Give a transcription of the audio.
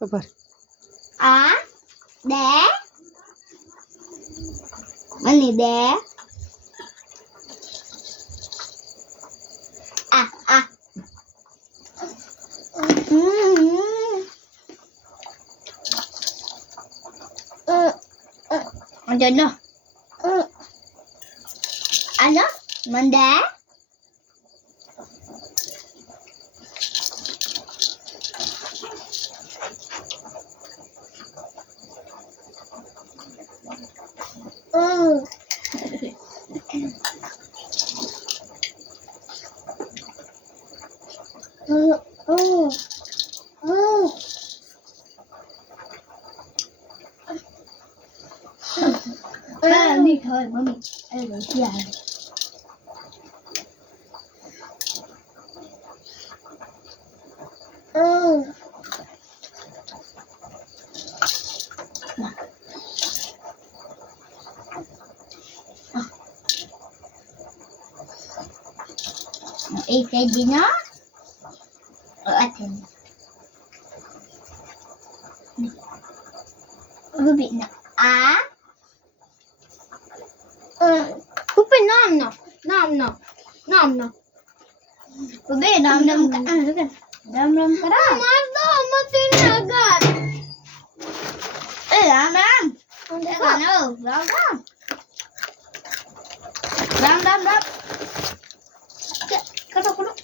Kabar. A, đẻ. Ini đẻ. A. Macam mana? Ano? Manda? Đi thôi, bố mình ăn được chưa? Cái gì nó ở atin. Ruby na. Ruby nam no. Ruby nam ka. Nam ka ra. Mati na agad. Nam. Ano? Ram. Kado.